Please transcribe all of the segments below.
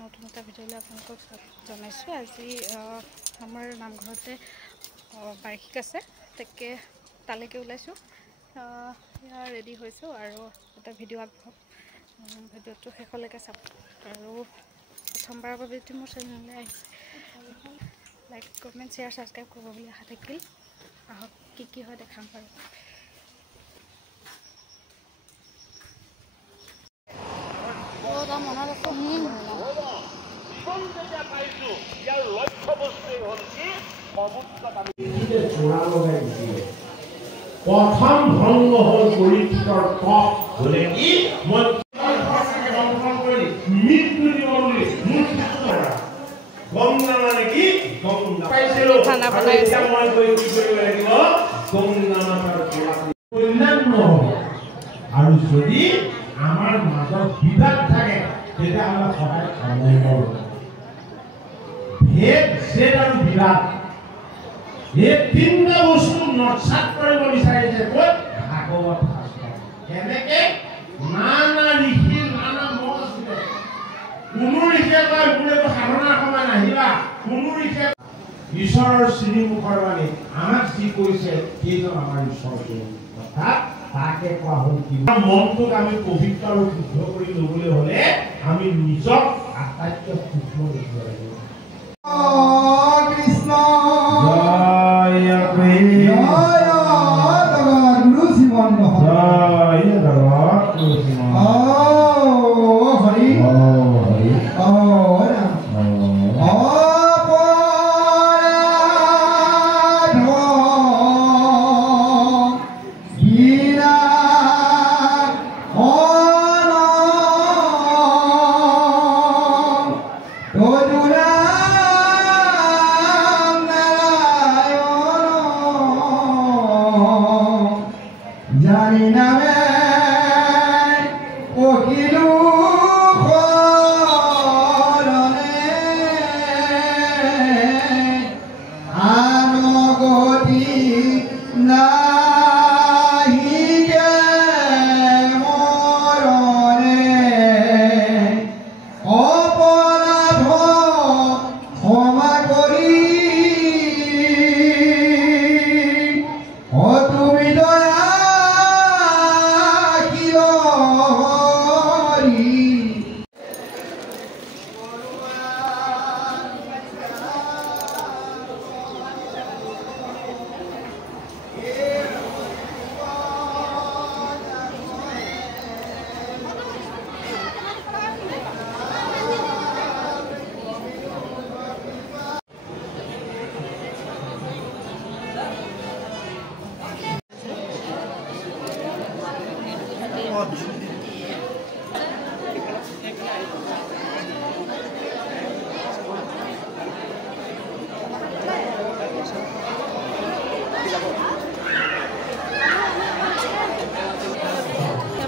নতুন এটা ভিডিঅ'লৈ আপোনালোকক জনাইছোঁ। আজি আমাৰ নামঘৰতে বাৰ্ষিক আছে, তাকে তালৈকে ওলাইছোঁ। এয়া ৰেডি হৈছোঁ আৰু এটা ভিডিঅ' আগবঢ়াম। ভিডিঅ'টো শেষলৈকে চাব আৰু প্ৰথমবাৰৰ বাবে যদি মোৰ চেনেললৈ আহিছে লাইক কমেণ্ট শ্বেয়াৰ ছাবস্ক্ৰাইব কৰিব বুলি আশা থাকিল। আহক কি হয় দেখাম বাৰু। মনত আছে প্ৰথম ভংগ হ'ল পৰীক্ষাৰ পথ বোলে কি মই মৃত্যু জীৱনলৈ মোৰ গংগা মানে কি গংগা পাইছিলো মই গৈ কি কৰিব লাগিব গংগা মাতাৰ কল্যাণ নহ'ব। আৰু যদি আমাৰ মাজত বিবাদ থাকে তেতিয়াহ'লে সদায় অনৈতিক ভেদ জেদ আৰু বিবাদ এই তিনিটা বস্তু নস্যাৎ কৰিব বিচাৰিছে ক'ত ভাগৱত শাস্ত্ৰ। কেনেকে নানা ঋষি নানা মত আছিলে। কোনো ঋষিয়ে কয় বোলে সাধনাৰ সময় নাহিবা, কোনো ঋষিয়ে ঈশ্বৰৰ শ্ৰীমুখৰ বাণী আমাক যি কৈছে সেইজন আমাৰ ঈশ্বৰ অৰ্থাৎ তাকে কোৱা হ'ল কি মনটোক আমি পবিত্ৰ আৰু শুদ্ধ কৰি ল'বলৈ হ'লে আমি নিজক আটাইতকৈ সূক্ষ্ম দেখিব লাগিব। কৃষ্ণ জয় কৃষ্ণ জয় গুৰু শ্ৰীমন্ত জয় গুৰু শ্ৰীমন্ত হৰি হৰি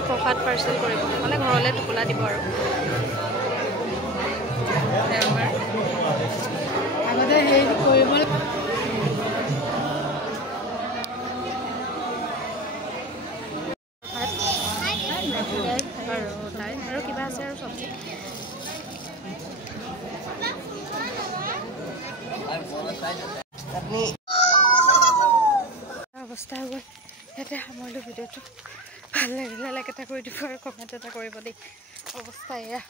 প্ৰসাদ পাৰ্চেল কৰিব মানে ঘৰলৈ টোপোলা দিব আৰু আগতে হেৰি কৰিবলৈ আৰু কিবা আছে আৰু চব্জি অৱস্থা হৈ গ'ল। ইয়াতে সামৰিলোঁ ভিডিঅ'টো। ভাল লাগিলে লাইক এটা কৰি দিব আৰু কমেণ্ট এটা কৰিব দেই। অৱস্থা এয়া।